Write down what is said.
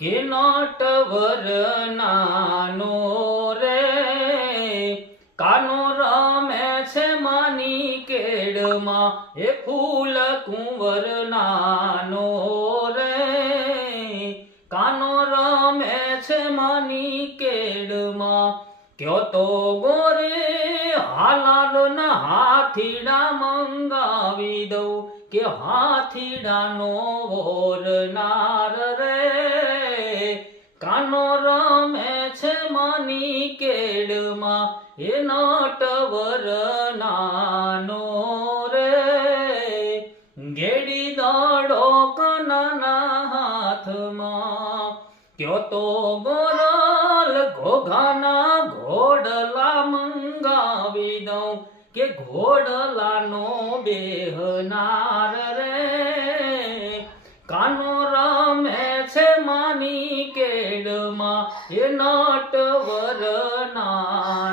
કે નટવર નાનો રે કાનો રમે છે માની કેડમાં એ ફૂલ કુંવર નાનો રે કાનો રમે છે માની કેડમાં ક્યો તો ગોરે હાલાર ના હાથીડા મંગાવી દઉં કે હાથીડાનો વોરનાર રે કાનો રમે છે માની કેડમાં એ નટવર નાનો રે ગેડી દડો કનાના હાથમાં ક્યો તો ગોરલ ઘોઘાના ઘોડલા મંગાવી દઉં કે ઘોડલાનો બેહનાર રે કાનો રમે છે માની કેડમાં એ નટવર ના